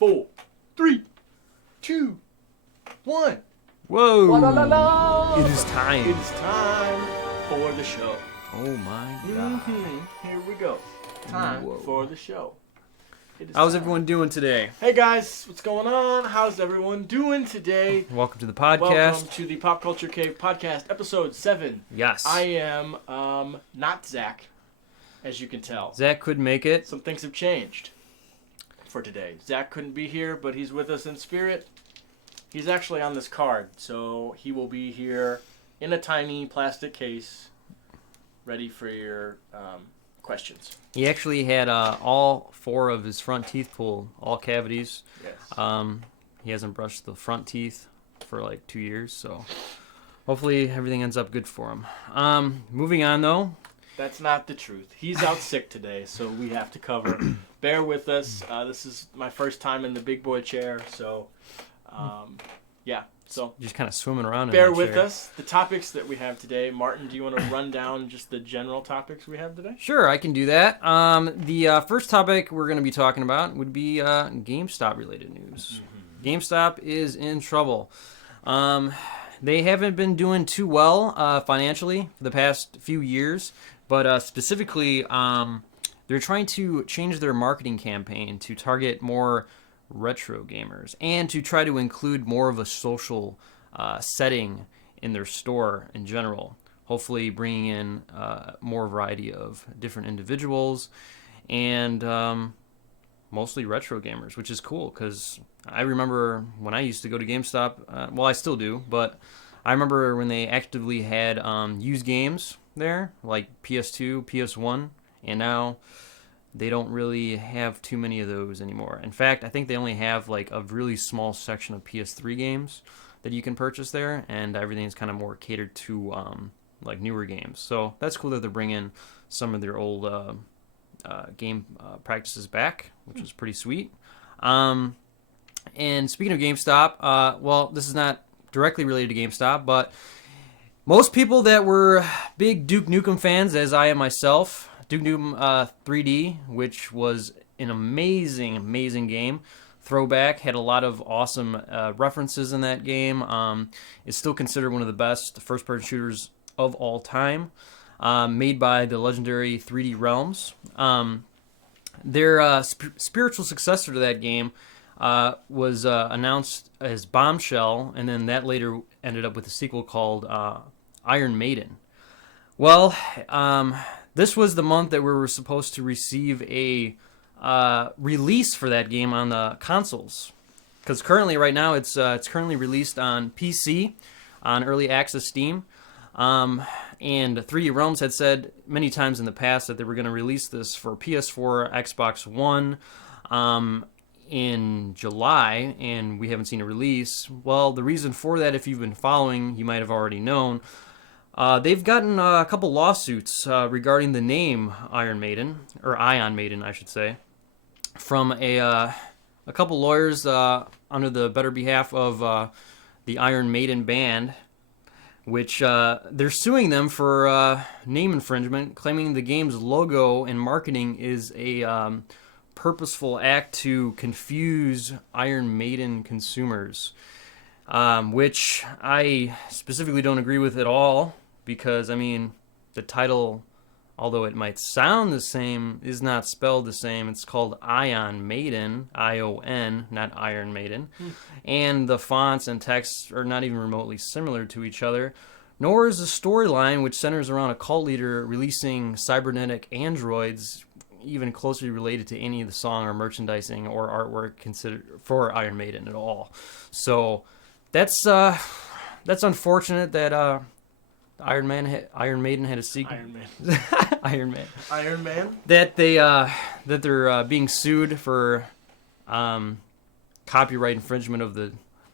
4, 3, 2, 1. Whoa! Wa-la-la-la. It is time. It is time for the show. Oh my god. Here we go. Time Whoa. for the show. It is How's time. everyone doing today? Hey guys, what's going on? How's everyone doing today? Welcome to the podcast. Welcome to the Pop Culture Cave podcast, episode 7. Yes. I am not Zach, as you can tell. Zach couldn't make it. Some things have changed for today. Zach couldn't be here, but he's with us in spirit. He's actually on this card, so he will be here in a tiny plastic case, ready for your questions. He actually had all 4 of his front teeth pulled, all cavities. Yes. He hasn't brushed the front teeth for like 2 years, so hopefully everything ends up good for him. Moving on though. That's not the truth. He's out sick today, so we have to cover. Bear with us. This is my first time in the big boy chair, so yeah. So Just kind of swimming around in bear that with chair. us. The topics that we have today. Martin, do you want to run down just the general topics we have today? Sure, I can do that. The first topic we're going to be talking about would be GameStop related news. GameStop is in trouble. They haven't been doing too well financially for the past few years, but specifically they're trying to change their marketing campaign to target more retro gamers and to try to include more of a social setting in their store in general. Hopefully bringing in more variety of different individuals and mostly retro gamers, which is cool because I remember when I used to go to GameStop, well, I still do, but I remember when they actively had used games there, like PS2, PS1, and now they don't really have too many of those anymore. In fact, I think they only have like a really small section of PS3 games that you can purchase there, and everything's kind of more catered to like newer games. So that's cool that they're bringing some of their old game practices back, which is pretty sweet. And speaking of GameStop, well, this is not directly related to GameStop, but most people that were big Duke Nukem fans, as I am myself, Duke Nukem 3D, which was an amazing, amazing game. Throwback, had a lot of awesome references in that game. Is still considered one of the best first-person shooters of all time, made by the legendary 3D Realms. Their spiritual successor to that game was announced as Bombshell, and then that later ended up with a sequel called Iron Maiden. Well, this was the month that we were supposed to receive a release for that game on the consoles, because currently, right now, it's currently released on PC, on Early Access Steam, and 3D Realms had said many times in the past that they were going to release this for PS4, Xbox One, in July, and we haven't seen a release. Well, the reason for that, if you've been following, you might have already known. They've gotten a couple lawsuits regarding the name Iron Maiden, or Ion Maiden, I should say, from a couple lawyers under the better behalf of the Iron Maiden band, which they're suing them for name infringement, claiming the game's logo and marketing is a purposeful act to confuse Iron Maiden consumers, which I specifically don't agree with at all. Because, I mean, the title, although it might sound the same, is not spelled the same. It's called Ion Maiden, I-O-N, not Iron Maiden. And the fonts and texts are not even remotely similar to each other. Nor is the storyline, which centers around a cult leader releasing cybernetic androids, even closely related to any of the song or merchandising or artwork considered for Iron Maiden at all. So that's unfortunate that Iron Maiden had a sequel. Iron Man. That they're being sued for copyright infringement of the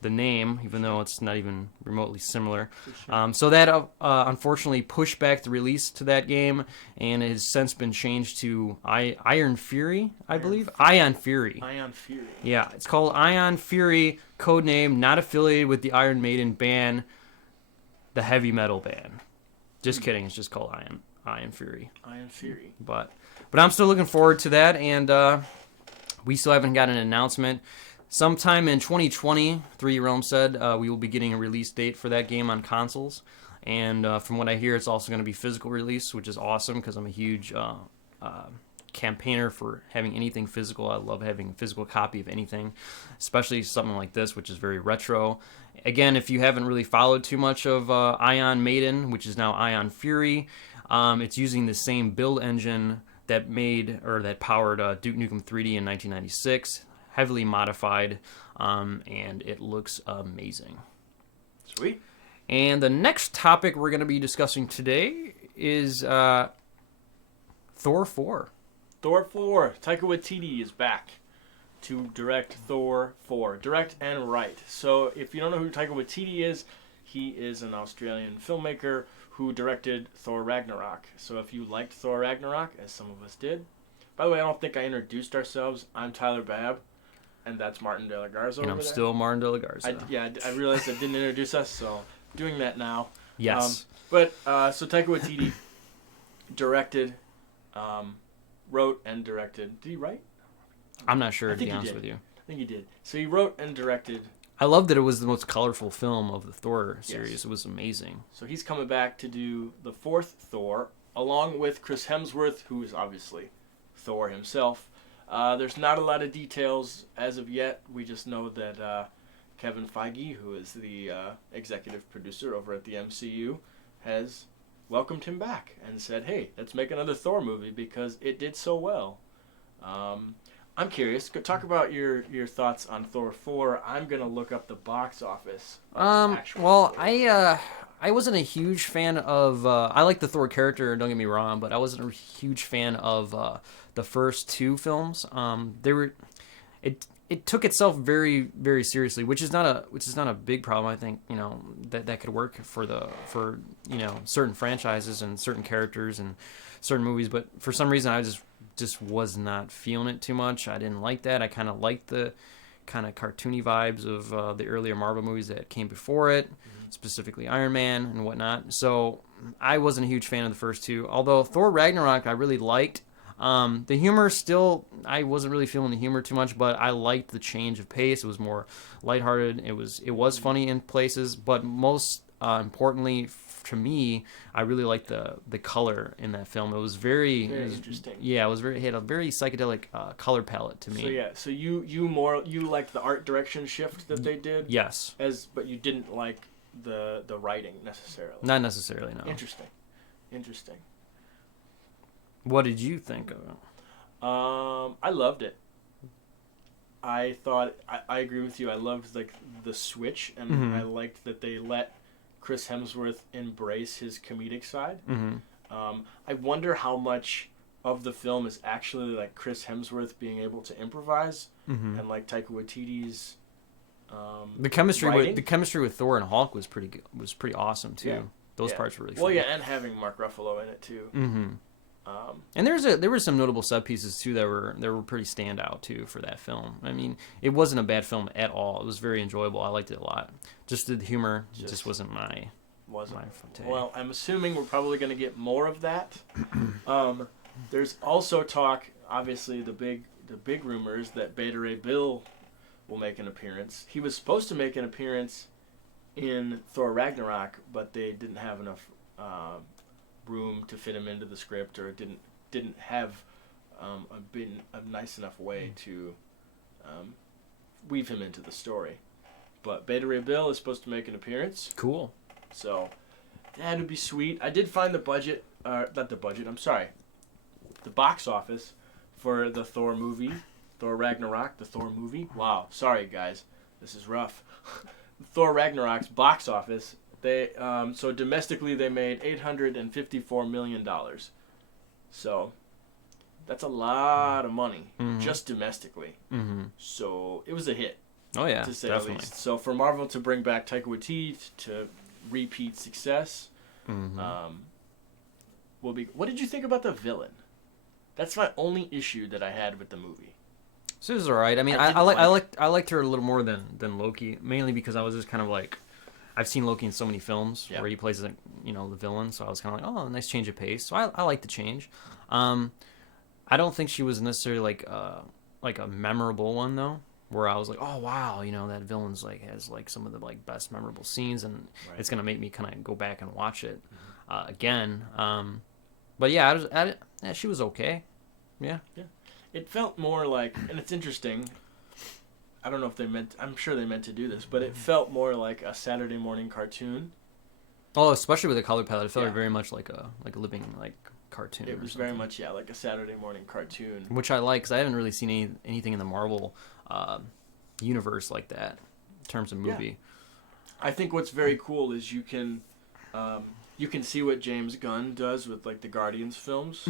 name, even though it's not even remotely similar. Sure. So that unfortunately pushed back the release to that game, and it has since been changed to Iron Fury, I believe. Ion Fury. Ion Fury. Yeah, it's called Ion Fury, codename not affiliated with the Iron Maiden band, the heavy metal band. Just kidding, it's just called Ion Fury. Ion Fury. But I'm still looking forward to that, and we still haven't got an announcement. Sometime in 2020, 3D Realm said we will be getting a release date for that game on consoles. And from what I hear, it's also going to be physical release, which is awesome because I'm a huge campaigner for having anything physical. I love having a physical copy of anything, especially something like this, which is very retro. Again, if you haven't really followed too much of Ion Maiden, which is now Ion Fury, it's using the same build engine that powered Duke Nukem 3D in 1996, heavily modified, and it looks amazing. Sweet. And the next topic we're going to be discussing today is Thor 4. Thor 4. Taika Waititi is back to direct Thor 4. Direct and write. So if you don't know who Taika Waititi is, he is an Australian filmmaker who directed Thor Ragnarok. So if you liked Thor Ragnarok, as some of us did. By the way, I don't think I introduced ourselves. I'm Tyler Babb, and that's Martin De La Garza And over I'm there. still Martin De La Garza. I realized I didn't introduce us, so doing that now. Yes. So Taika Waititi directed, wrote and directed. Did he write? I'm not sure, I to think be he honest did. with you. I think he did. So he wrote and directed. I love that it was the most colorful film of the Thor series. Yes. It was amazing. So he's coming back to do the fourth Thor, along with Chris Hemsworth, who is obviously Thor himself. There's not a lot of details as of yet. We just know that Kevin Feige, who is the executive producer over at the MCU, has welcomed him back and said, hey, let's make another Thor movie because it did so well. I'm curious. Talk about your thoughts on Thor 4. I'm going to look up the box office. Well, I wasn't a huge fan of... I like the Thor character, don't get me wrong, but I wasn't a huge fan of the first two films. It took itself very, very seriously, which is not a big problem. I think that could work for certain franchises and certain characters and certain movies. But for some reason, I just was not feeling it too much. I didn't like that. I kind of liked the kind of cartoony vibes of the earlier Marvel movies that came before it, specifically Iron Man and whatnot. So I wasn't a huge fan of the first two. Although Thor Ragnarok I really liked. The humor still, I wasn't really feeling the humor too much, but I liked the change of pace. It was more lighthearted. It was funny in places, but most importantly to me, I really liked the color in that film. It was very interesting. Yeah, it had a very psychedelic color palette to me. So you liked the art direction shift that they did. Yes. But you didn't like the writing necessarily. Not necessarily, no. Interesting. What did you think of it? I loved it. I thought I agree with you. I loved the switch, and I liked that they let Chris Hemsworth embrace his comedic side. I wonder how much of the film is actually like Chris Hemsworth being able to improvise, and like Taika Waititi's the chemistry writing. The chemistry with Thor and Hulk was pretty awesome too. Yeah. Those parts were really fun. Well, yeah, and having Mark Ruffalo in it too. And there were some notable set pieces too that were pretty standout too for that film. I mean, it wasn't a bad film at all. It was very enjoyable. I liked it a lot. Just the humor just wasn't my forte. Well, I'm assuming we're probably going to get more of that. There's also talk, obviously the big rumors that Beta Ray Bill will make an appearance. He was supposed to make an appearance in Thor Ragnarok, but they didn't have enough room to fit him into the script, or didn't have a nice enough way to weave him into the story. But Beta Ray Bill is supposed to make an appearance. Cool. So that would be sweet. I did find the box office for the Thor movie, Thor Ragnarok, the Thor movie. Wow, sorry guys, this is rough. Thor Ragnarok's box office. They so domestically they made $854 million. So that's a lot of money just domestically. So it was a hit. Oh yeah, to say definitely. the least. So for Marvel to bring back Taika Waititi to repeat success, will be. What did you think about the villain? That's my only issue that I had with the movie. So it was alright. I mean, I liked her a little more than Loki, mainly because I was just kind of like, I've seen Loki in so many films where he plays the villain, so I was kind of like, oh, nice change of pace. So I like the change. I don't think she was necessarily like a memorable one though. where I was like, oh wow, that villain's like has like some of the like best memorable scenes, and it's gonna make me kind of go back and watch it again. But yeah, she was okay. Yeah. Yeah. It felt more like, and it's interesting. I don't know if I'm sure they meant to do this, but it felt more like a Saturday morning cartoon. Oh, especially with the color palette, it felt very much like a living like cartoon. It was very much like a Saturday morning cartoon, which I like because I haven't really seen anything in the Marvel universe like that in terms of movie. Yeah. I think what's very cool is you can see what James Gunn does with like the Guardians films,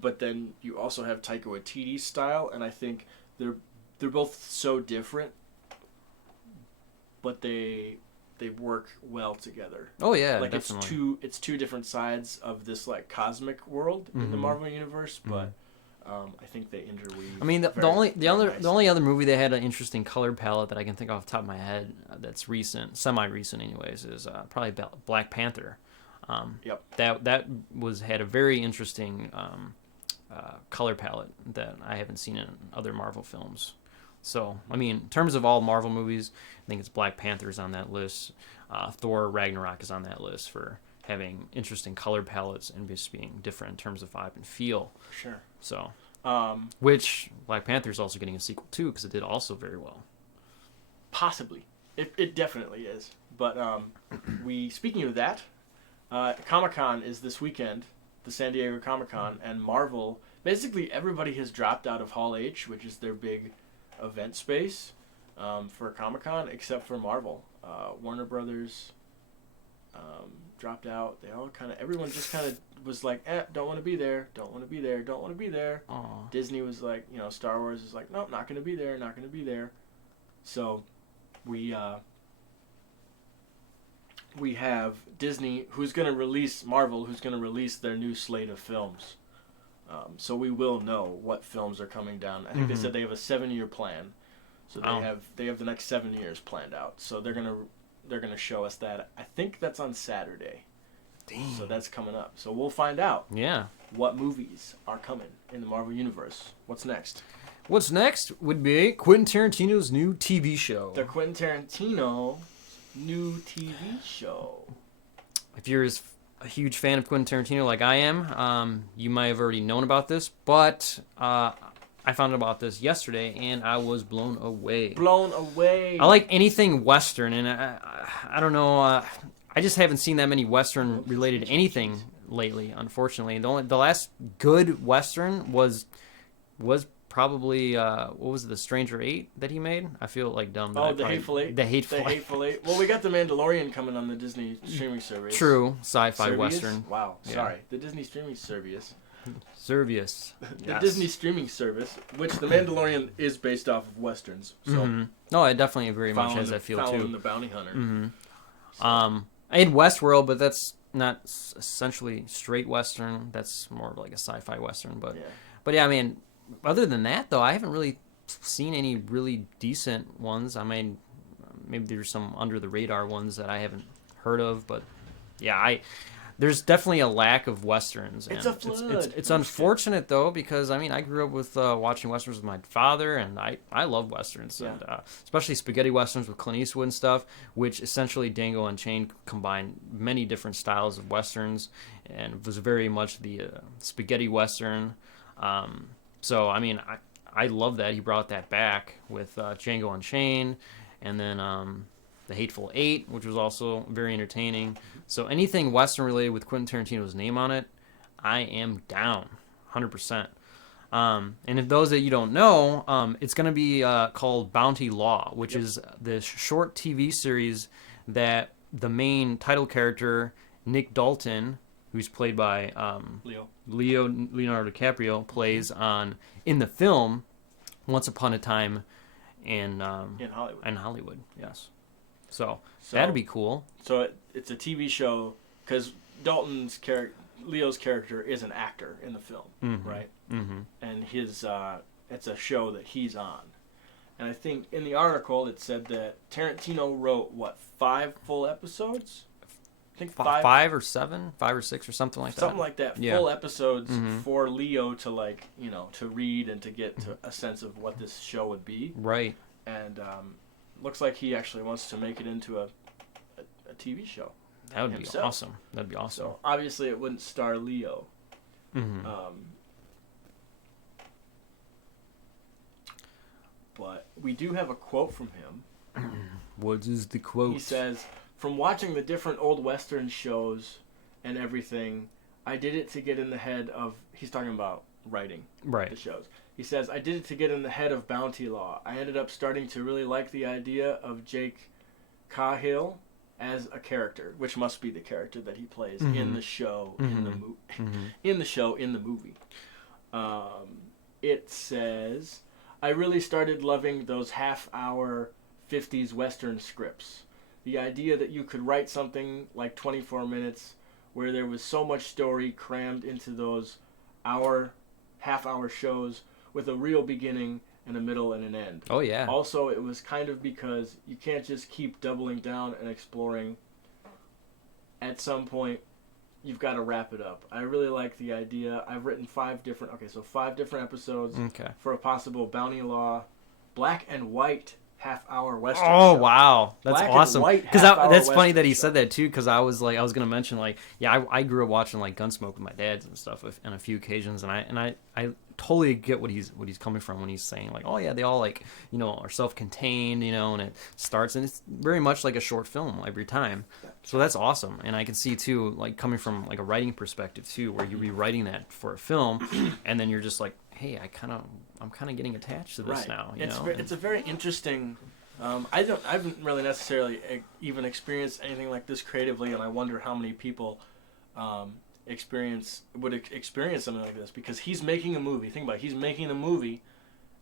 but then you also have Taika Waititi's style, and I think they're both so different, but they work well together. Oh yeah, like definitely. It's two different sides of this like cosmic world in the Marvel universe, but I think they interweave. I mean, the only other movie that had an interesting color palette that I can think off the top of my head that's recent, semi-recent anyways, is probably Black Panther. Yep. That had a very interesting color palette that I haven't seen in other Marvel films. So, I mean, in terms of all Marvel movies, I think it's Black Panther's on that list. Thor Ragnarok is on that list for having interesting color palettes and just being different in terms of vibe and feel. Sure. So, which Black Panther's also getting a sequel too because it did also very well. Possibly. It definitely is. But speaking of that, Comic-Con is this weekend, the San Diego Comic-Con, and Marvel, basically everybody has dropped out of Hall H, which is their big event space for Comic-Con, except for Marvel. Warner Brothers dropped out. Everyone just kind of was like, don't want to be there, don't want to be there, don't want to be there. Aww. Disney was like, Star Wars is like, nope, not going to be there, not going to be there. So we have Disney, Marvel, who's going to release their new slate of films. So we will know what films are coming down. I think they said they have a 7-year plan, so they have the next 7 years planned out. So they're gonna show us that. I think that's on Saturday. Dang. So that's coming up. So we'll find out. Yeah. What movies are coming in the Marvel universe? What's next? What's next would be Quentin Tarantino's new TV show. The Quentin Tarantino new TV show. If you're a huge fan of Quentin Tarantino like I am, you might have already known about this, but I found out about this yesterday, and I was blown away. Blown away. I like anything Western, and I don't know, I just haven't seen that many Western-related anything lately, unfortunately. The last good Western was probably, what was it, The Stranger 8 that he made? I feel like dumb. The Hateful Eight. The Hateful Eight. Well, we got The Mandalorian coming on the Disney streaming service. True. Sci-fi Western. Wow. Yeah. Sorry. The Disney streaming service. Servius. The Disney streaming service, which The Mandalorian is based off of Westerns. So No, I definitely very much has that feel too. Following the bounty hunter. So. In Westworld, but that's not essentially straight Western. That's more of like a sci-fi Western. But yeah, I mean, other than that, though, I haven't really seen any really decent ones. I mean, maybe there's some under the radar ones that I haven't heard of, but yeah, there's definitely a lack of Westerns. It's a flood. It's unfortunate, though, because, I mean, I grew up with watching Westerns with my father, and I love Westerns, and especially spaghetti Westerns with Clint Eastwood and stuff, which essentially Django Unchained combined many different styles of Westerns, and was very much the spaghetti Western. So, I mean, I love that. He brought that back with Django Unchained, and then The Hateful Eight, which was also very entertaining. So anything Western related with Quentin Tarantino's name on it, I am down, 100%. And if those that you don't know, it's going to be called Bounty Law, which is this short TV series that the main title character, Nick Dalton, who's played by Leonardo DiCaprio, plays in the film Once Upon a Time in Hollywood. Yes. So that'd be cool. So it's a TV show because Leo's character is an actor in the film, right? Mm-hmm. And it's a show that he's on. And I think in the article it said that Tarantino wrote 5 full episodes. think five or six or something like that. Something like that. Yeah. Full episodes for Leo to to read and to get to a sense of what this show would be. Right. And looks like he actually wants to make it into a TV show. That would himself. be awesome. That'd be awesome. So obviously it wouldn't star Leo. But we do have a quote from him. What is the quote? He says, "From watching the different old Western shows and everything, I did it to get in the head of..." He's talking about writing the shows. He says, "I did it to get in the head of bounty law. I ended up starting to really like the idea of Jake Cahill as a character," which must be the character that he plays in the show, in the movie. It says, "I really started loving those half-hour 50s Western scripts. The idea that you could write something like 24 minutes where there was so much story crammed into those half-hour shows with a real beginning and a middle and an end. Oh, yeah. Also, it was kind of because you can't just keep doubling down and exploring. At some point, you've got to wrap it up. I really like the idea. I've written 5 different episodes for a possible bounty law, black and white half-hour Western show. Wow. That's Black awesome. Because that's funny that he said that, too, because I was going to mention, I grew up watching, Gunsmoke with my dads and stuff on a few occasions, and I totally get what he's coming from when he's saying, oh, yeah, they all, are self-contained, and it starts, and it's very much like a short film every time. So that's awesome. And I can see, too, coming from, a writing perspective, too, where you're rewriting that for a film, and then you're just hey, I'm kind of getting attached to this now. It's a very interesting. I haven't really necessarily even experienced anything like this creatively, and I wonder how many people would experience something like this, because he's making a movie. Think about it. He's making a movie,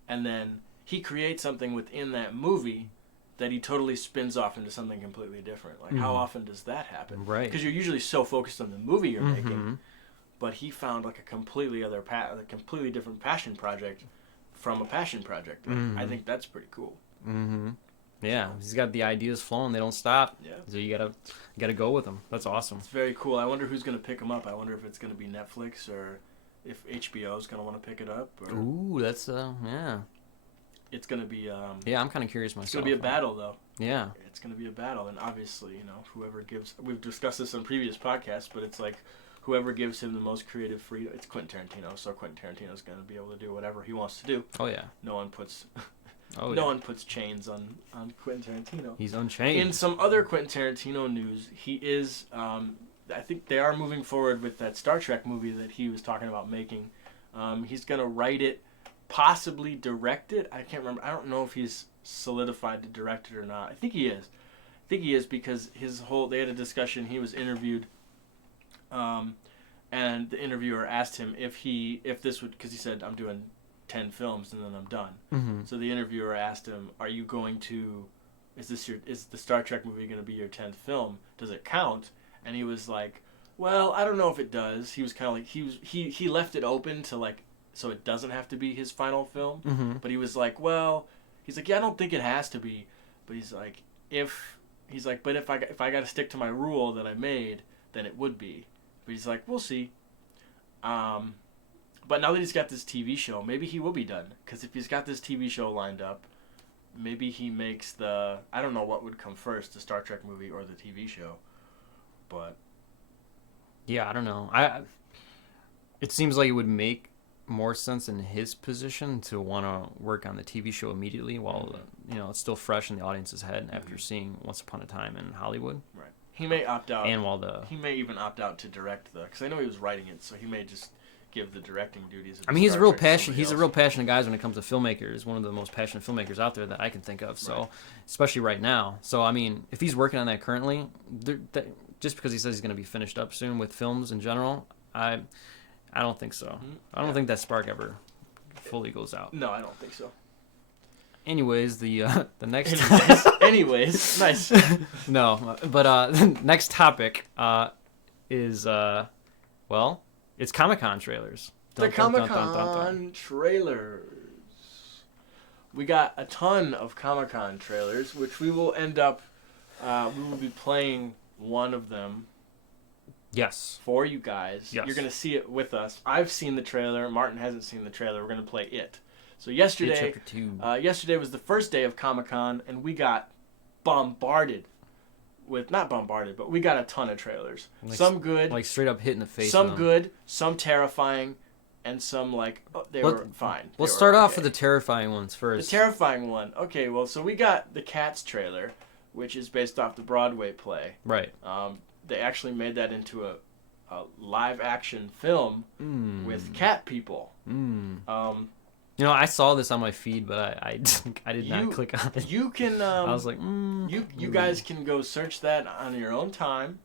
and then he creates something within that movie that he totally spins off into something completely different. How often does that happen? Right. Because you're usually so focused on the movie you're making. But he found a completely different passion project from a passion project. I think that's pretty cool. Yeah, he's got the ideas flowing; they don't stop. Yeah. So you gotta go with them. That's awesome. It's very cool. I wonder who's gonna pick him up. I wonder if it's gonna be Netflix or if HBO is gonna want to pick it up. Or ooh, that's yeah. It's gonna be. Yeah, I'm kind of curious myself. It's gonna be a battle, though. Yeah. It's gonna be a battle, and obviously, whoever gives. We've discussed this on previous podcasts, but it's whoever gives him the most creative freedom. It's Quentin Tarantino, so Quentin Tarantino's going to be able to do whatever he wants to do. Oh, yeah. No one puts one puts chains on Quentin Tarantino. He's unchained. In some other Quentin Tarantino news, he is, I think they are moving forward with that Star Trek movie that he was talking about making. He's going to write it, possibly direct it. I can't remember. I don't know if he's solidified to direct it or not. I think he is because they had a discussion. He was interviewed. And the interviewer asked him if this would, because he said, "I'm doing 10 films and then I'm done." So the interviewer asked him, "Are you going to? Is the Star Trek movie going to be your 10th film? Does it count?" And he was like, "Well, I don't know if it does." He was kind of he left it open to so it doesn't have to be his final film. But he was like, "Well," he's like, "Yeah, I don't think it has to be." But he's like, "But if I got to stick to my rule that I made, then it would be." But he's like, "We'll see." But now that he's got this TV show, maybe he will be done. Because if he's got this TV show lined up, maybe he makes I don't know what would come first, the Star Trek movie or the TV show. But yeah, I don't know. It seems like it would make more sense in his position to want to work on the TV show immediately while it's still fresh in the audience's head after seeing Once Upon a Time in Hollywood. Right. He may opt out. And he may even opt out to direct because I know he was writing it, so he may just give the directing duties. He's a real passionate. He's a real passionate guy when it comes to filmmakers. One of the most passionate filmmakers out there that I can think of. So, especially right now. So, if he's working on that currently, just because he says he's going to be finished up soon with films in general, I don't think so. I don't think that spark ever fully goes out. No, I don't think so. Anyways, the next. Anyways, nice. No, but the next topic is it's Comic-Con trailers. The Comic-Con trailers. We got a ton of Comic-Con trailers, which we will end up. We will be playing one of them Yes. for you guys. Yes. You're going to see it with us. I've seen the trailer. Martin hasn't seen the trailer. We're going to play it. So yesterday, Chapter 2. yesterday was the first day of Comic-Con, and we got bombarded with, not bombarded, but we got a ton of trailers. Like, some good. Like straight up hit in the face. Some good, some terrifying, and some like, they were fine. Let's start off with the terrifying ones first. The terrifying one. Okay, well, so we got the Cats trailer, which is based off the Broadway play. Right. They actually made that into a live action film with cat people. I saw this on my feed, but I did not click on it. You can. I was like, you guys can go search that on your own time.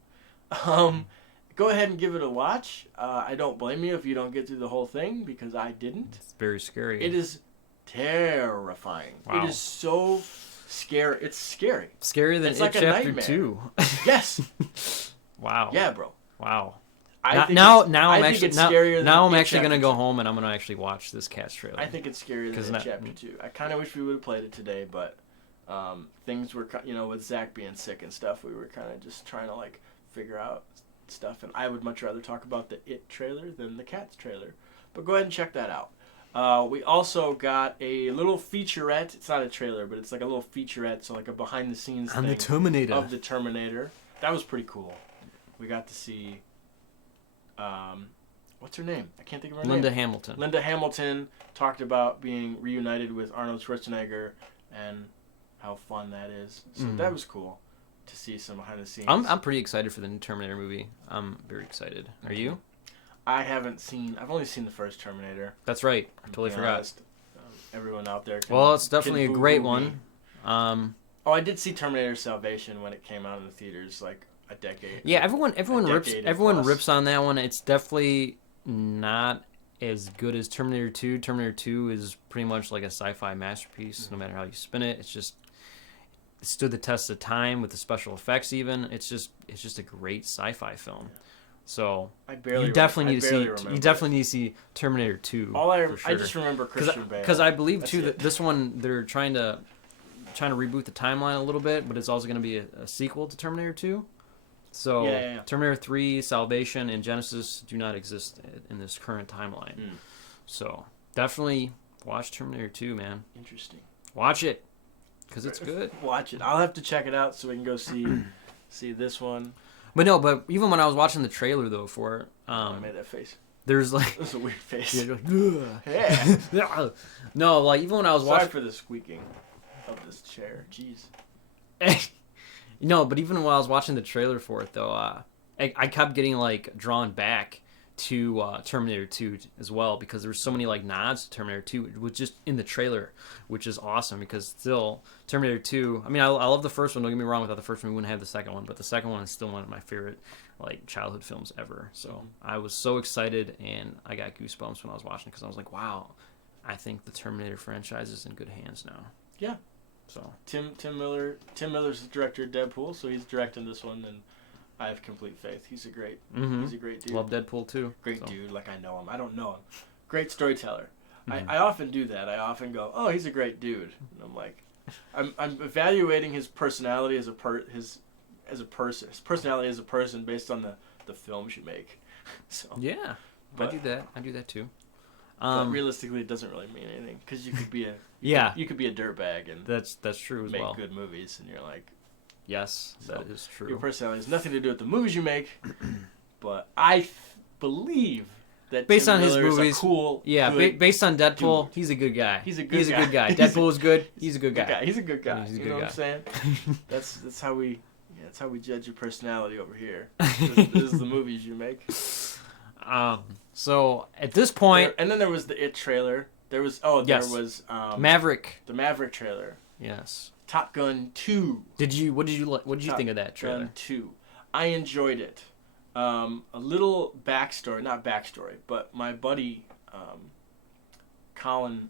Go ahead and give it a watch. I don't blame you if you don't get through the whole thing because I didn't. It's very scary. It is terrifying. Wow. It is so scary. It's scary. Scarier than It's like a Chapter nightmare. 2. Yes. Wow. Yeah, bro. Wow. I think now it's I'm actually scarier than now I'm It actually gonna Chapter go 2. home and I'm gonna actually watch this Cats trailer. I think it's scarier than Chapter 2. I kind of wish we would have played it today, but things were, with Zach being sick and stuff, we were kind of just trying to like figure out stuff, and I would much rather talk about the It trailer than the Cats trailer. But go ahead and check that out. We also got a little featurette. It's not a trailer, but it's like a little featurette, so like a behind-the-scenes On thing the Terminator. of the Terminator. That was pretty cool. We got to see, what's her name? I can't think of her Linda name. Hamilton. Linda Hamilton talked about being reunited with Arnold Schwarzenegger and how fun that is. So that was cool to see some behind the scenes. I'm pretty excited for the new Terminator movie. I'm very excited. Are you? I've only seen the first Terminator. That's right. I totally be forgot. honest. Everyone out there can, Well, it's definitely a can great boo-boo me. one. I did see Terminator Salvation when it came out in the theaters like a decade. Yeah, everyone plus. rips on that one. It's definitely not as good as Terminator 2. Terminator 2 is pretty much like a sci-fi masterpiece. No matter how you spin it, it stood the test of time with the special effects. Even it's just a great sci-fi film. So you definitely need to see Terminator 2. I just remember Christian Bale. Because I believe too that this one they're trying to reboot the timeline a little bit, but it's also going to be a sequel to Terminator 2. So yeah. Terminator 3, Salvation, and Genesis do not exist in this current timeline. So definitely watch Terminator 2, man. Interesting. Watch it because it's good. Watch it. I'll have to check it out so we can go see this one. But even when I was watching the trailer though for it, I made that face. There's like That's a weird face. you're like, Yeah. no, like even when I was Sorry watching for the squeaking of this chair. Jeez. No, but even when I was watching the trailer for it, though, I kept getting like drawn back to Terminator 2 as well because there were so many like nods to Terminator 2, which was just in the trailer, which is awesome because still Terminator 2. I mean, I love the first one. Don't get me wrong. Without the first one, we wouldn't have the second one. But the second one is still one of my favorite like childhood films ever. So I was so excited and I got goosebumps when I was watching it because I was like, wow, I think the Terminator franchise is in good hands now. Yeah. So Tim Miller's the director of Deadpool, so he's directing this one, and I have complete faith. He's a great dude. Love Deadpool too. Great dude, like I know him. I don't know him. Great storyteller. I often do that. I often go, oh, he's a great dude, and I'm like, I'm evaluating his personality as a person, his personality as a person based on the films you make. So yeah, I do that too. But realistically, it doesn't really mean anything because you could be you could be a dirtbag and that's true as make well. good movies, and you're like, yes, that is true. Your personality has nothing to do with the movies you make, but I believe that based Tim on his Miller's movies, a cool, based on Deadpool, dude. He's a good guy. He's a good guy. Deadpool is good. He's a good guy. He's a good guy. He's a you good know guy. what I'm saying? That's how we judge your personality over here. This is the movies you make. So at this point, and then there was the It trailer. There was Maverick. The Maverick trailer. Yes. Top Gun 2. What did you think of that trailer? Gun 2. I enjoyed it. A little backstory, not backstory, but my buddy Colin.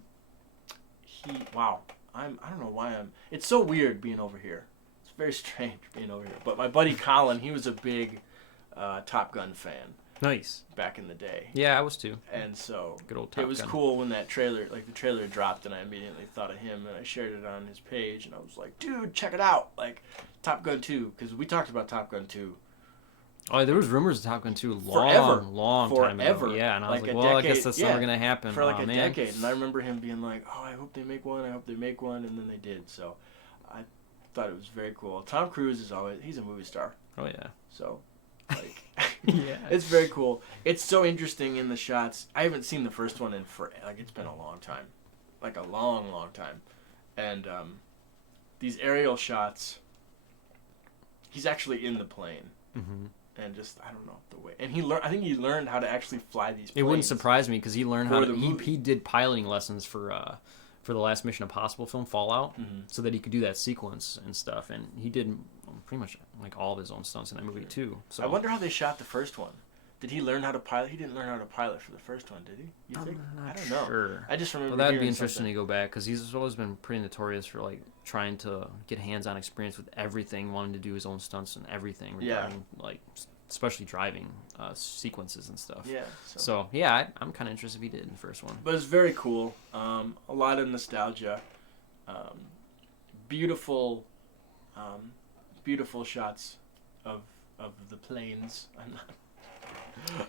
I don't know why it's so weird being over here. It's very strange being over here. But my buddy Colin, he was a big Top Gun fan. Nice. Back in the day. Yeah, I was too. And so good old Top Gun. It was cool when the trailer dropped, and I immediately thought of him, and I shared it on his page, and I was like, dude, check it out. Like, Top Gun 2, because we talked about Top Gun 2 Oh, there was rumors of Top Gun 2 Forever. long time ago. Yeah, and I was Like like, a well, I decade, guess that's yeah, never gonna happen. for like Oh, a man. decade. And I remember him being like, "Oh, I hope they make one. I hope they make one," and then they did. So, I thought it was very cool. Tom Cruise is he's a movie star. Oh yeah. So, like, Yeah. it's very cool. It's so interesting in the shots. I haven't seen the first one it's been a long time, like a long, long time, and these aerial shots. He's actually in the plane. Mm-hmm. And just I don't know the way, and I think he learned how to actually fly these planes. It wouldn't surprise me because he learned how to. movie. He did piloting lessons for the last Mission Impossible film, Fallout, so that he could do that sequence and stuff. And he did pretty much like all of his own stunts in that movie too. So I wonder how they shot the first one. Did he learn how to pilot? He didn't learn how to pilot for the first one, did he? You think? I don't know. Sure. I just remember. Well, that'd be hearing interesting something. to go back because he's always been pretty notorious for like trying to get hands-on experience with everything, wanting to do his own stunts and everything regarding like especially driving sequences and stuff. Yeah. So yeah, I'm kind of interested if he did in the first one. But it's very cool. A lot of nostalgia. Beautiful, beautiful shots of the planes.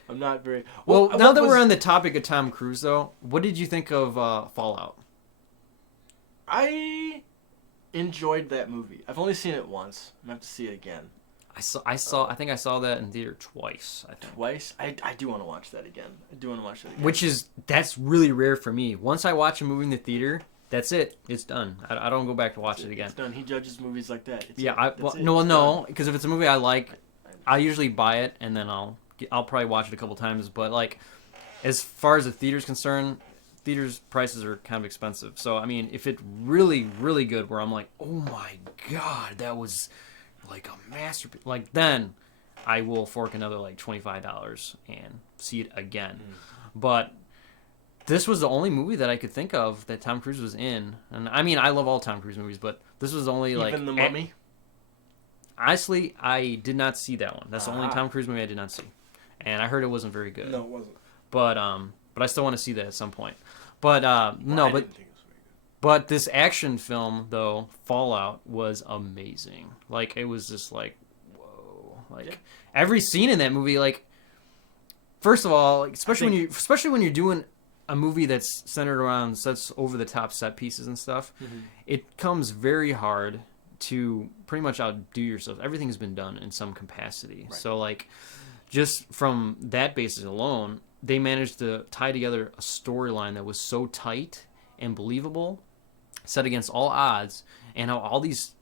I'm not very well. Now that we're on the topic of Tom Cruise, though, what did you think of Fallout? I enjoyed that movie. I've only seen it once. I'm gonna have to see it again. I think I saw that in theater twice. I think. Twice. I do want to watch that again. That's really rare for me. Once I watch a movie in the theater, that's it. It's done. I don't go back to watch it again. It's done. He judges movies like that. No, because if it's a movie I like, I usually buy it and then I'll probably watch it a couple times. But like, as far as the theater's concerned, theaters prices are kind of expensive. So I mean, if it's really, really good, where I'm like, oh my god, that was like a masterpiece, like then I will fork another like $25 and see it again. But this was the only movie that I could think of that Tom Cruise was in, and I mean I love all Tom Cruise movies, but this was only like even The Mummy. Honestly, I did not see that one. That's the only Tom Cruise movie I did not see, and I heard it wasn't very good. No, it wasn't. But I still want to see that at some point. But no, but. Didn't think it was very good. But this action film, though, Fallout, was amazing. Like, it was just like, whoa. Like, every scene in that movie, like, first of all, like, especially when you're doing a movie that's centered around such over-the-top set pieces and stuff, it comes very hard to pretty much outdo yourself. Everything has been done in some capacity. Right. So, like, just from that basis alone, they managed to tie together a storyline that was so tight and believable, set against all odds, and how all these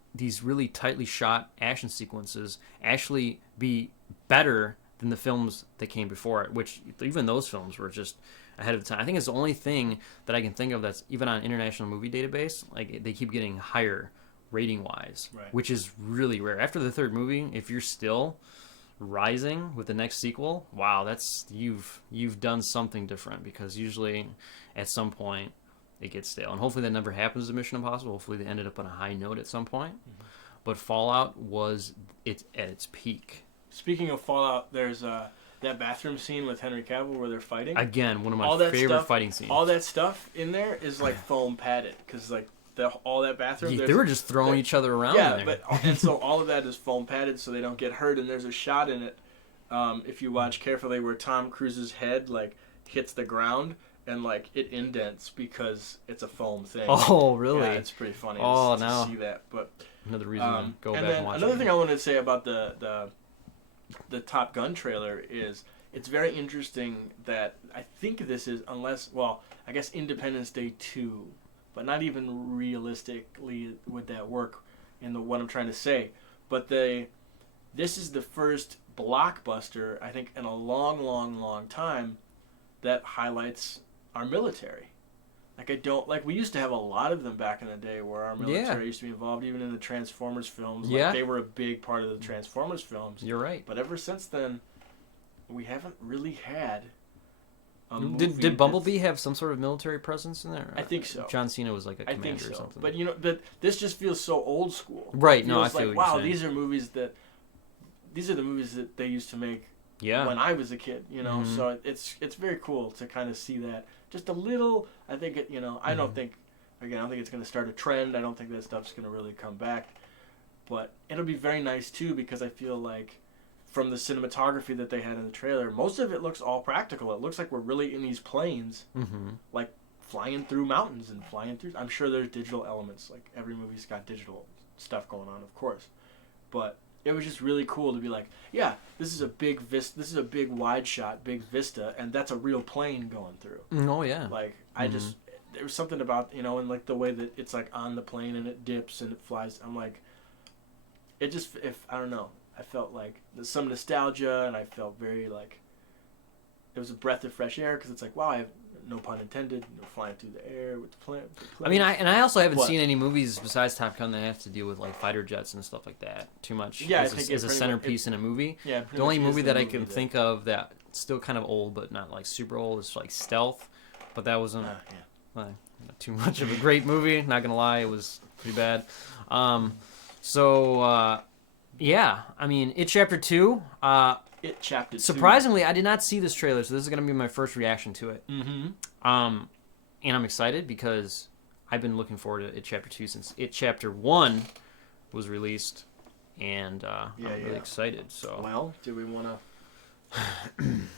really tightly shot action sequences actually be better than the films that came before it, which even those films were just ahead of the time. I think it's the only thing that I can think of that's even on International Movie Database, like they keep getting higher rating-wise, which is really rare. After the third movie, if you're still rising with the next sequel, wow, that's you've done something different, because usually at some point it gets stale, and hopefully that never happens to Mission Impossible. Hopefully they ended up on a high note at some point. But Fallout was at its peak. Speaking of Fallout, there's that bathroom scene with Henry Cavill where they're fighting. Again, one of my favorite fighting scenes. All that stuff in there is like foam padded, because like all that bathroom. They were just throwing each other around. Yeah, in there. and so all of that is foam padded so they don't get hurt. And there's a shot in it, if you watch carefully, where Tom Cruise's head like hits the ground. And like it indents because it's a foam thing. Oh, really? Yeah, it's pretty funny to see that. But another reason to go back and watch another thing I wanted to say about the Top Gun trailer is it's very interesting that I think this is, I guess Independence Day 2, but not even realistically would that work in what I'm trying to say. But this is the first blockbuster I think in a long, long, long time that highlights our military. We used to have a lot of them back in the day where our military used to be involved, even in the Transformers films. Like, they were a big part of the Transformers films. You're right. But ever since then, we haven't really had a movie. Did Bumblebee have some sort of military presence in there? I think so. John Cena was like a commander or something. But this just feels so old school. Right, I feel like, what you're saying. these are the movies that they used to make when I was a kid, so it's very cool to kind of see that. Just a little, I think I don't think it's going to start a trend. I don't think that stuff's going to really come back. But it'll be very nice too, because I feel like from the cinematography that they had in the trailer, most of it looks all practical. It looks like we're really in these planes, like flying through mountains and flying through. I'm sure there's digital elements. Like every movie's got digital stuff going on, of course. But it was just really cool to be like, yeah, this is a big vista. This is a big wide shot, big vista, and that's a real plane going through. Oh yeah. Like I just there was something about and like the way that it's like on the plane and it dips and it flies. I'm like, it just I don't know. I felt like there's some nostalgia, and I felt very like it was a breath of fresh air because it's like, wow, I have no pun intended, flying through the air with the plane. I mean, I also haven't seen any movies besides Top Gun that have to deal with like fighter jets and stuff like that too much. Yeah, as a centerpiece in a movie. Yeah, the only movie that I can think of that still kind of old but not like super old is like Stealth, but that wasn't not too much of a great movie. Not gonna lie, it was pretty bad. Yeah, I mean, It Chapter 2. It Chapter 2. Surprisingly, I did not see this trailer, so this is going to be my first reaction to it. And I'm excited because I've been looking forward to It Chapter 2 since It Chapter 1 was released, and I'm really excited. So, well, do we want to...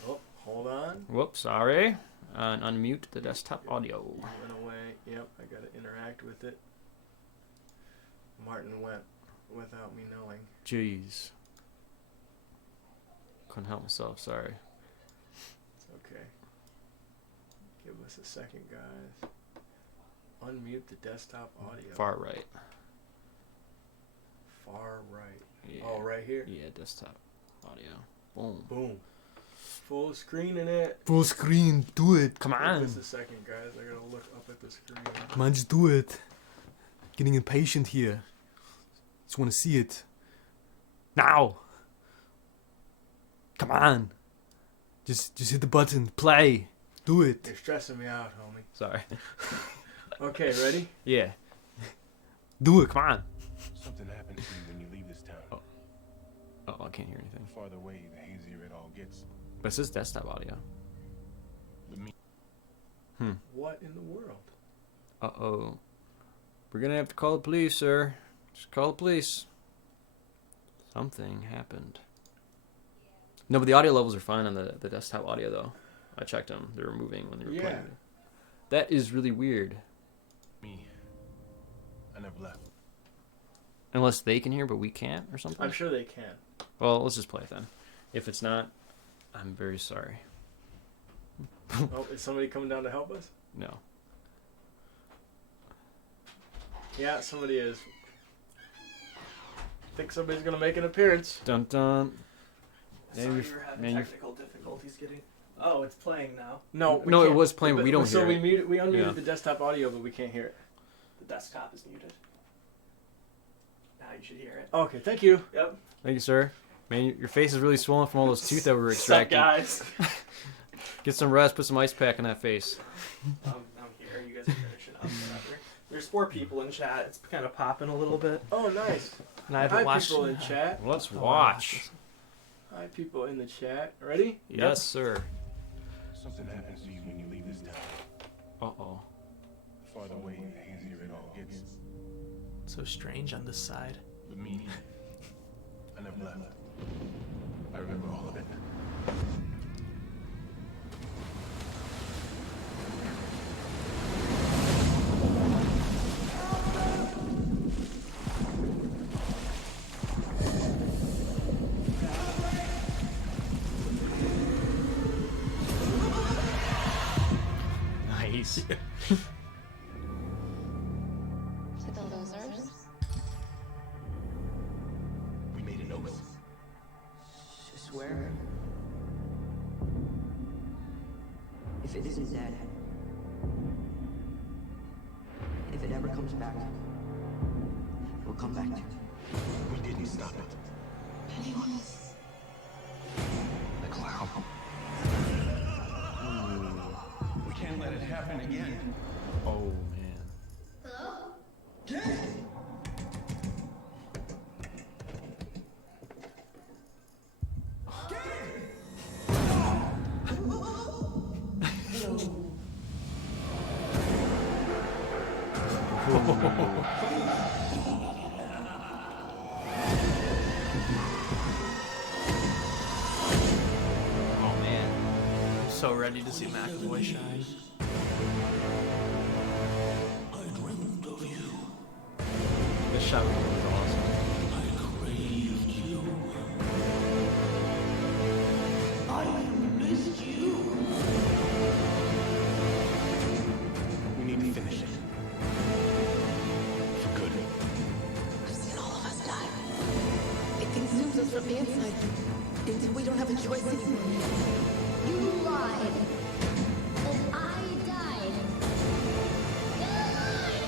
oh, hold on. Whoops, sorry. Unmute the desktop audio. It went away. Yep, I got to interact with it. Martin went without me knowing. Jeez. Couldn't help myself, sorry. It's okay. Give us a second, guys. Unmute the desktop audio. Far right. Far right. Yeah. Oh, right here? Yeah, desktop audio. Boom. Boom. Full screen in it. Full screen, do it. Come on. Give us a second, guys. I gotta look up at the screen. Come on, just do it. Getting impatient here. Just want to see it. Now. Come on. Just hit the button. Play. Do it. You're stressing me out, homie. Sorry. Okay, ready? Yeah. Do it. Come on. Something happens to you when you leave this town. Oh, I can't hear anything. The farther away, the hazier it all gets. But it says desktop audio. What in the world? Uh-oh. We're going to have to call the police, sir. Just call the police. Something happened. No, but the audio levels are fine on the desktop audio, though. I checked them. They were moving when they were playing. That is really weird. I never left. Unless they can hear, but we can't, or something? I'm sure they can. Well, let's just play it then. If it's not, I'm very sorry. Oh, is somebody coming down to help us? No. Yeah, somebody is. I think somebody's gonna make an appearance. Dun dun. Sorry, you're having technical difficulties getting... Oh, it's playing now. No, it was playing, but we don't hear so it. So we unmuted the desktop audio, but we can't hear it. The desktop is muted. Now you should hear it. Okay, thank you. Yep. Thank you, sir. Man, your face is really swollen from all those teeth that we were extracting. What's up, guys? Get some rest, put some ice pack on that face. I'm here. You guys are finishing up. Whatever. There's 4 people in chat. It's kind of popping a little bit. Oh, nice. And I haven't Hi, watched... people in chat. Let's watch. Hi, people in the chat. Ready? Yes, sir. Something happens to you when you leave this town. Uh-oh. The farther away, the hazier it all gets. So strange on this side. But me, I never left. I remember all of it. Nice. To the losers. We made an oath. To swear. If it isn't dead, if it ever comes back, we'll come back to it. We didn't stop it. Pennywise. The clown. We can't let it happen again. Oh, man. Hello? so ready to see McAvoy shine. This shot was awesome. We need to finish it. For good. I've seen all of us die. It consumes us from the inside until we don't have a choice anymore. You lied. And I died. You lied.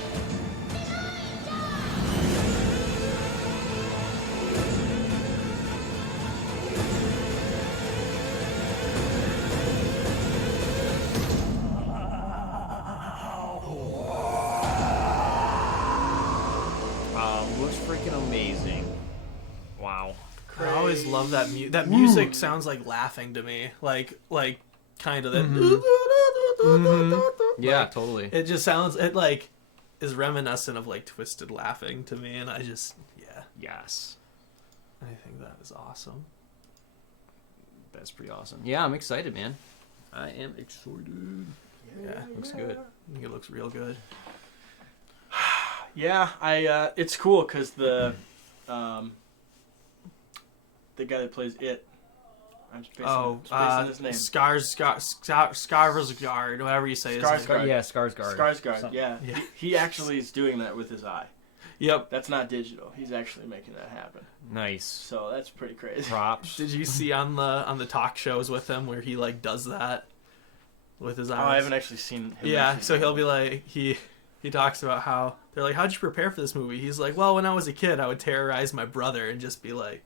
And I died. Looks freaking amazing. Wow. I always love that that music sounds like laughing to me, like kind of that. Yeah, Like, totally. It just sounds it like is reminiscent of like twisted laughing to me, and I just Yes. I think that is awesome. That's pretty awesome. Yeah, I'm excited, man. I am excited. Yeah, Looks good. I think it looks real good. Yeah, it's cool because the guy that plays it, I'm spacing his name. Skarsgård, whatever you say his name. Skarsgård. Yeah, Skarsgård. Skarsgård, Something. yeah. Yeah. He actually is doing that with his eye. Yep. That's not digital. He's actually making that happen. Nice. So that's pretty crazy. Props. Did you see on the talk shows with him where he like does that with his eyes? Oh, I haven't actually seen him. Yeah, actually so do he'll that. be like he talks about how they're like, how'd you prepare for this movie? He's like, well, when I was a kid, I would terrorize my brother and just be like,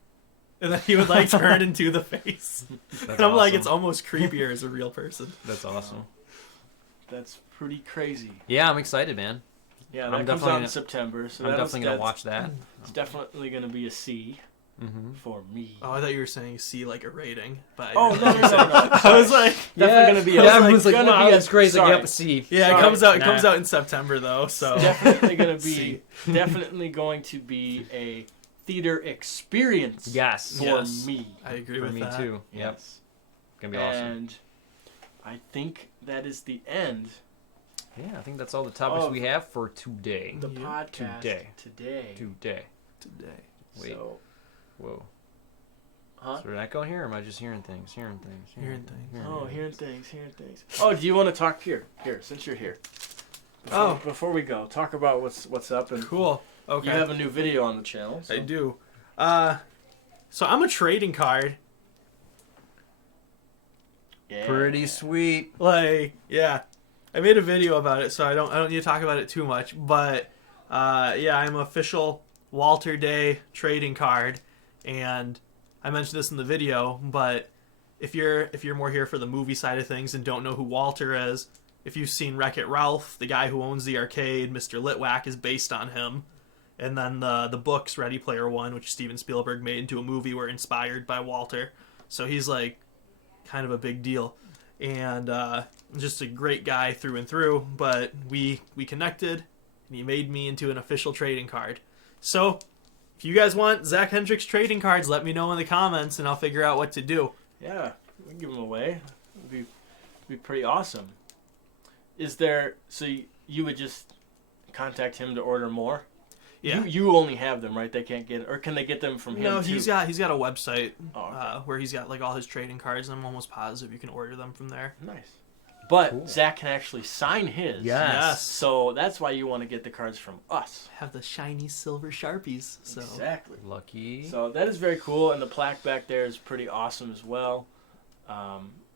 and then he would like turn into the face. That's And I'm like, awesome. it's almost creepier as a real person. That's awesome. That's pretty crazy. Yeah, I'm excited, man. Yeah, I'm that comes definitely out in gonna- September. So I'm that's definitely gonna watch that. It's definitely gonna be a C Mm-hmm. for me. Oh, I thought you were saying C like a rating, but I Oh, didn't no, know what no, you no, said. no. I was like, Definitely gonna be a- Yeah, I was everyone's like, gonna wow, be a- that's crazy. sorry. Yep, C. yeah, Sorry. it comes out Nah. in September though, so Definitely gonna be C. definitely going to be a theater experience. Yes. For Yes. me. I agree For with me that. too. Yep. Yes. Gonna be awesome. And I think that is the end Yeah, I think that's all the topics Oh. we have for today. of the Yeah. podcast Today. today. Today. Today. Wait. So, Whoa. huh? So did I go here, or am I just hearing things? Hearing things. Hearing things. Oh, hearing things. Oh, do you want to talk here? Here, since you're here. Before we go, talk about what's up and Cool. Okay. You have a new video on the channel. So. I do. So I'm a trading card. Yeah. Pretty sweet. Like, yeah. I made a video about it, so I don't need to talk about it too much. But yeah, I'm an official Walter Day trading card, and I mentioned this in the video. But if you're more here for the movie side of things and don't know who Walter is, if you've seen Wreck-It Ralph, the guy who owns the arcade, Mr. Litwack, is based on him. And then the books Ready Player One, which Steven Spielberg made into a movie, were inspired by Walter. So he's like kind of a big deal. And just a great guy through and through. But we connected, and he made me into an official trading card. So if you guys want Zach Hendricks trading cards, let me know in the comments, and I'll figure out what to do. Yeah, we can give them away. It'd be pretty awesome. Is there? So you would just contact him to order more? Yeah. You only have them, right? They can't get, or can they get them from him? No, too? he's got a website Oh, okay. where he's got like all his trading cards, and I'm almost positive you can order them from there. Nice. But Cool. Zach can actually sign his. Yes. So that's why you want to get the cards from us. Have the shiny silver Sharpies. So Exactly. Lucky. So that is very cool, and the plaque back there is pretty awesome as well.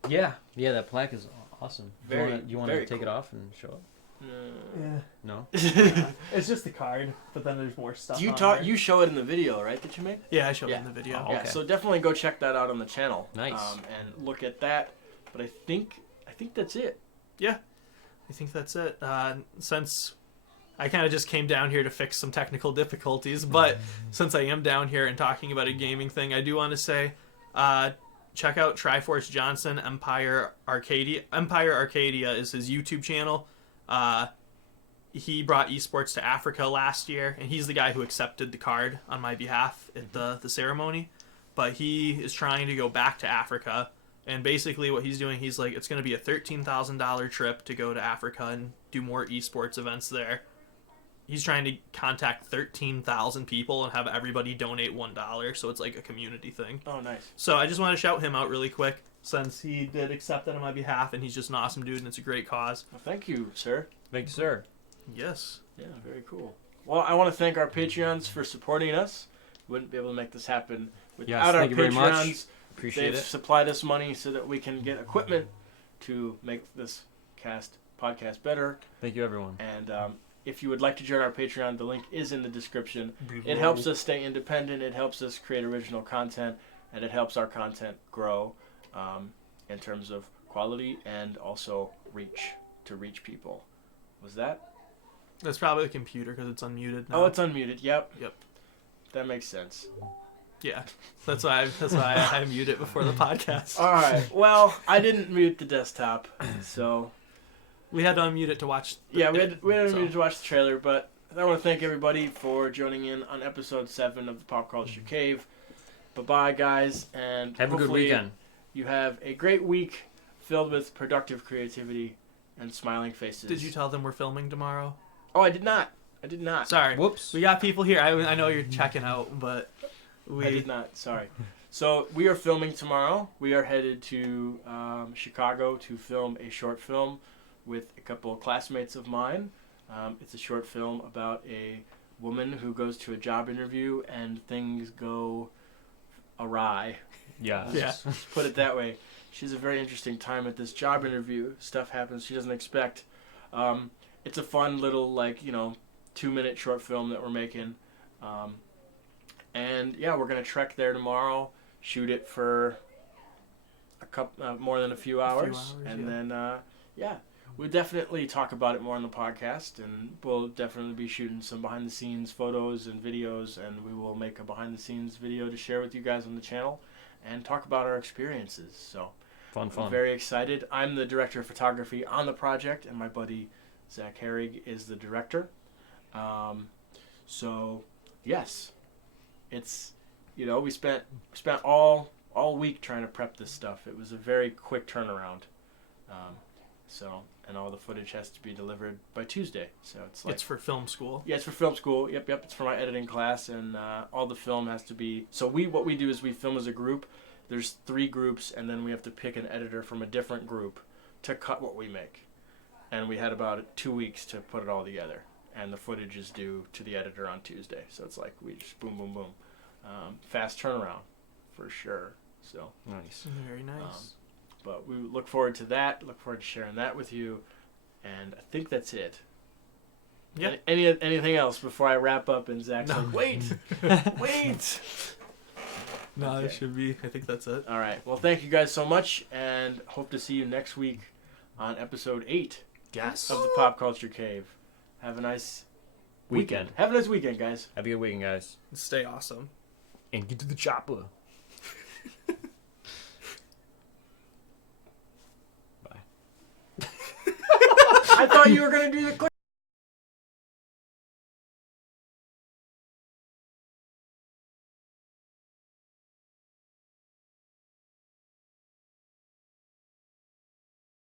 Yeah. Yeah, that plaque is awesome. Very, you want to very take it cool. off and show it? yeah, No. it's just the card, but then there's more stuff. You show it in the video, right? That you made. Yeah, I showed Yeah. it in the video. Oh. Yeah. Okay. So definitely go check that out on the channel. Nice. And look at that. But I think that's it. I think that's it. Since I kind of just came down here to fix some technical difficulties, but since I am down here and talking about a gaming thing, I do want to say, check out Triforce Johnson, Empire Arcadia. Empire Arcadia is his YouTube channel. He brought esports to Africa last year, and he's the guy who accepted the card on my behalf at the ceremony. But he is trying to go back to Africa And basically what he's doing, he's like, it's going to be a $13,000 trip to go to Africa and do more esports events there. He's trying to contact 13,000 people and have everybody donate $1, so it's like a community thing. Oh, nice. So I just want to shout him out really quick, since he did accept that on my behalf, and he's just an awesome dude, and it's a great cause. Well, thank you, sir. Thank you, sir. Yes. Yeah, very cool. Well, I want to thank our Patreons for supporting us. Wouldn't be able to make this happen without our thank you very much. Patreons. Appreciate They've it. supplied us money so that we can get equipment to make this podcast better. Thank you, everyone. And if you would like to join our Patreon, the link is in the description. It helps us stay independent. It helps us create original content, and it helps our content grow in terms of quality and also to reach people. Was that? That's probably the computer, because it's unmuted now. Oh, it's unmuted. Yep. Yep. That makes sense. Yeah. That's why I mute it before the podcast. All right. Well, I didn't mute the desktop, so We had to unmute it to watch. we had to so. mute to watch the trailer. But I want to thank everybody for joining in on episode 7 of the Pop Culture Cave. Bye-bye, guys, and Have a good hopefully weekend. You have a great week filled with productive creativity and smiling faces. Did you tell them we're filming tomorrow? Oh, I did not. Sorry. Whoops. We got people here. I know you're checking out, but I did not. Sorry. So we are filming tomorrow. We are headed to Chicago to film a short film with a couple of classmates of mine. It's a short film about a woman who goes to a job interview and things go awry. Yeah. Yeah. Let's put it that way. She's a very interesting time at this job interview. Stuff happens she doesn't expect. It's a fun little 2-minute short film that we're making. And yeah, we're gonna trek there tomorrow, shoot it for a couple more than a few hours, and then we'll definitely talk about it more on the podcast, and we'll definitely be shooting some behind the scenes photos and videos, and we will make a behind the scenes video to share with you guys on the channel and talk about our experiences. So Fun. I'm very excited. I'm the director of photography on the project, and my buddy Zach Herrig is the director. So yes, it's we spent all week trying to prep this stuff. It was a very quick turnaround. And all the footage has to be delivered by Tuesday. So it's for film school. Yeah, it's for film school. Yep. It's for my editing class, and all the film has to be. So what we do is we film as a group. There's 3 groups, and then we have to pick an editor from a different group to cut what we make. And we had about 2 weeks to put it all together. And the footage is due to the editor on Tuesday. So it's like we just boom, boom, boom. Fast turnaround, for sure. So Nice. Very nice. but we look forward to that. Look forward to sharing that with you. And I think that's it. Yeah. Anything else before I wrap up and Zach's No. like, wait, wait. No, Okay. it should be. I think that's it. All right. Well, thank you guys so much, and hope to see you next week on episode 8 Yes. of the Pop Culture Cave. Have a nice Weekend. Have a nice weekend, guys. Have a good weekend, guys. Stay awesome. And get to the chopper. I thought you were going to do the click.